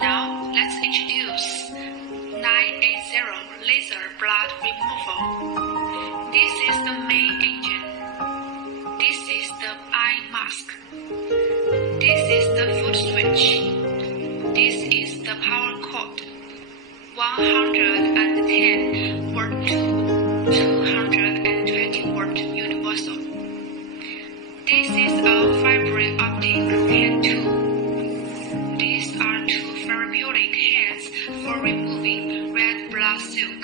Now let's introduce 980 laser blood removal. This is the main engine. This is the eye mask. This is the foot switch. This is the power cord. 110 watt to 220 watt universal. This is a fiber optic hand tool. These are two therapeutic heads for removing red blood silk.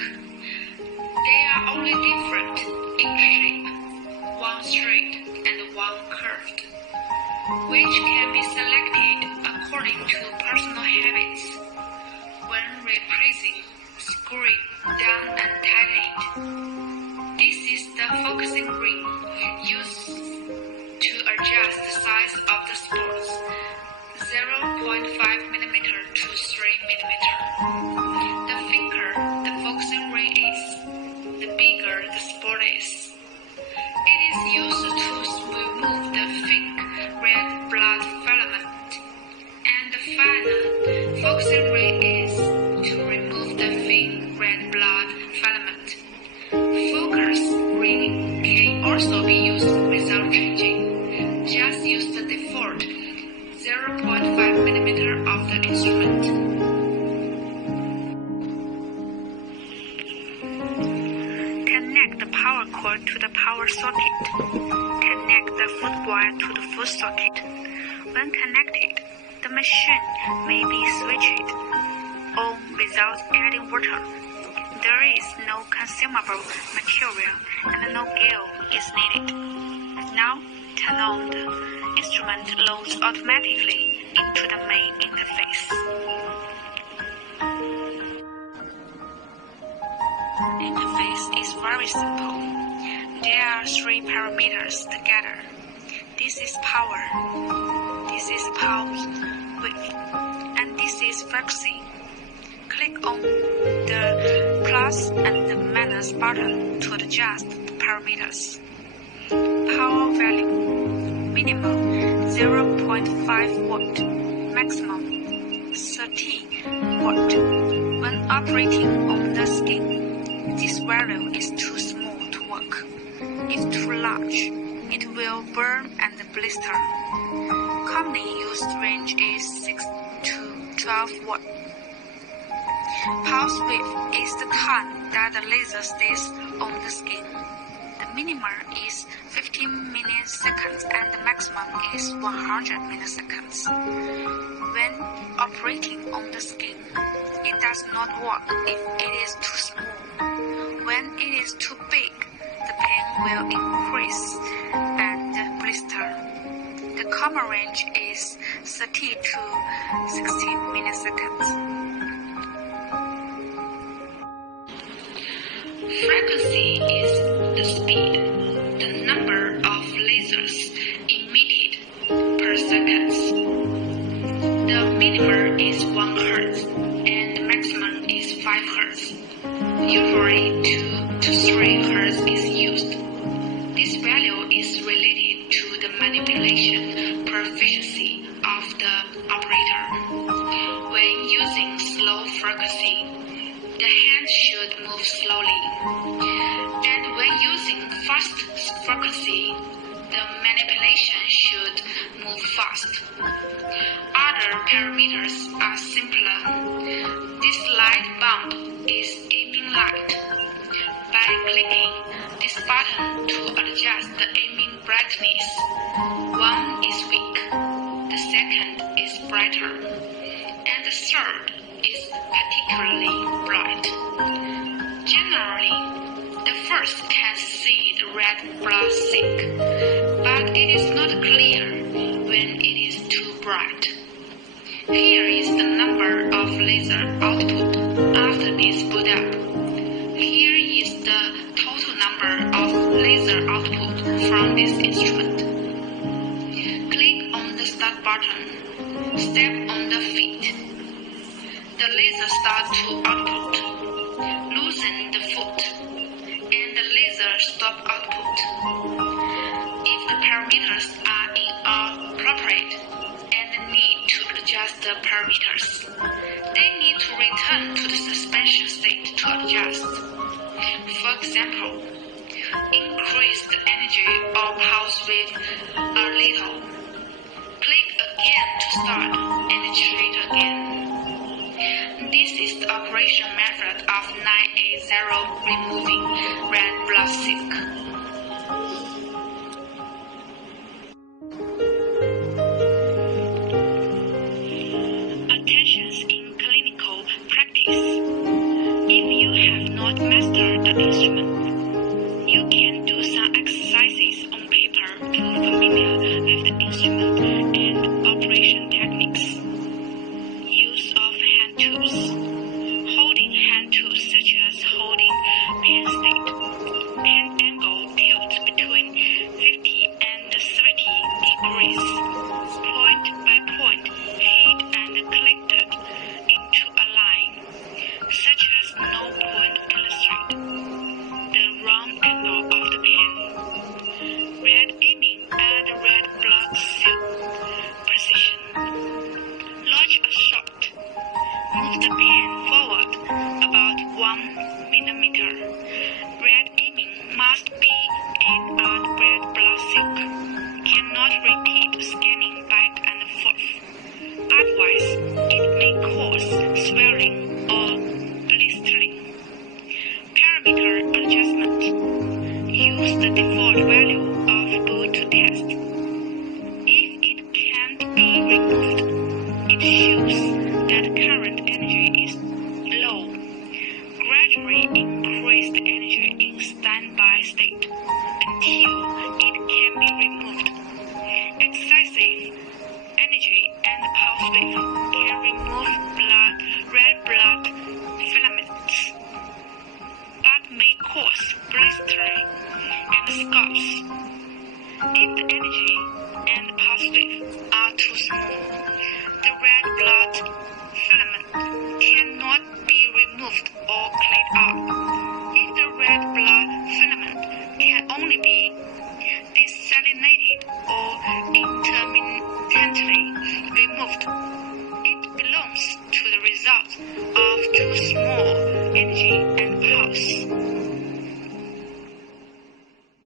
They are only different in shape, one straight and one curved, which can be selected according to personal habits. When replacing, screw it down and tighten it. This is the focusing ring used to adjust the size of the spots, 0.5 mm to 3 mm. The thicker the focusing ring is, the bigger the spot is. It is used to remove the thick red blood filament, and the final focusing ring is to remove the thin red blood filament. Focus ring can also be used without changing. Just use the default 0.5 mm of the instrument. Connect the power cord to the power socket. Connect the foot wire to the foot socket. When connected, the machine may be switched on without adding water. There is no consumable material and no gear is needed. Now turn on the instrument loads automatically into the main interface. The interface is very simple. There are 3 parameters together. This is power, this is pulse width, and this is frequency. Click on the plus and the minus button to adjust the parameters. Power value: minimum 0.5 watt, maximum 30 watt. When operating on the skin, this value is too small to work. If too large, it will burn and blister. Commonly used range is 6 to 12 watt. Pulse width is the time that the laser stays on the skin. The minimum is 15 milliseconds and the maximum is 100 milliseconds. When operating on the skin, it does not work if it is too small. When it is too big, the pain will increase and blister. The common range is 30 to 60 milliseconds. Frequency is the speed, the number of lasers emitted per second. The minimum is 1 Hz and the maximum is 5 Hz. Usually 2 to 3 Hz is used. This value is related to the manipulation proficiency of the operator. When using slow frequency, the hand should move slowly, and when using fast frequency, the manipulation should move fast. Other parameters are simpler. This light bulb is aiming light. By clicking this button to adjust the aiming brightness, one is weak, the second is brighter, and the third is particularly bright. Generally, the first can see the red blood silk, but it is not clear when it is too bright. Here is the number of laser output after this boot up. Here is the total number of laser output from this instrument. Click on the start button. Step on the feet. The laser starts to output. Loosen the foot, and the laser stop output. If the parameters are inappropriate and need to adjust, adjust the parameters. They need to return to the suspension state to adjust. For example, increase the energy or pulse rate a little. Click again to start and treat again. This is the operation method of 980 removing red blood silk. Attentions in clinical practice. If you have not mastered the instrument, you can do some exercises on paper to familiar with the instrument and operation techniques. Use of hand tools. Holding hand tools such as holding pen state. Pen angle tilt between 50 and 70 degrees. Point by point, hit and collected into a line, such as no point illustrate. The round angle of the pen. Red aiming and red blood silk. Precision. Launch a shot. Move the pen forward about 1 millimeter. Red aiming must be aimed at red blood silk. Cannot repeat scanning back and forth. Otherwise, it may cause swelling or blistering. Parameter adjustment. Use the default value of boot to test. If it can't be removed, it shows that current energy is low. Gradually increase the energy in standby state until it can be removed. Excessive energy and pulse wave can remove red blood filaments, but may cause blistering and scars. If the energy and pulse wave are too small, the red blood filament cannot be removed or cleaned up. If the red blood filament can only be desalinated or intermittently removed, it belongs to the result of too small energy and pulse.